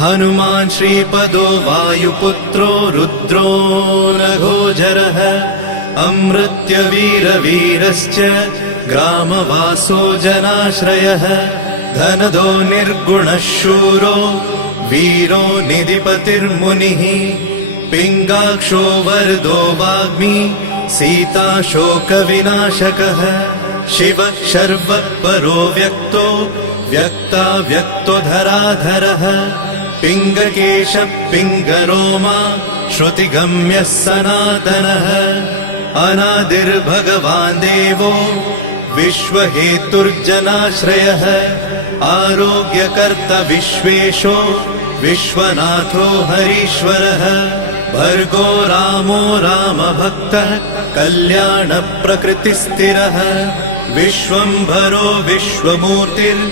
हनुमान् श्रीपदो वायुपुत्रो रुद्रो नघोजरः अमृत्यवीरवीरश्च ग्रामवासो जनाश्रयः धनदो निर्गुणः शूरो वीरो निधिपतिर्मुनिः पिङ्गाक्षो वरदो वाग्मी सीताशोकविनाशकः शिवः शर्वः परो व्यक्तो व्यक्ताव्यक्तो धराधरः पिङ्गकेशः पिङ्गरोमा श्रुतिगम्यः सनातनः अनादिर्भगवान् देवो विश्वहेतुर्जनाश्रयः आरोग्यकर्ता विश्वेशो विश्वनाथो हरीश्वरः भर्गो रामो रामभक्तः कल्याणप्रकृतिस्थिरः विश्वम्भरो विश्वमूर्तिर्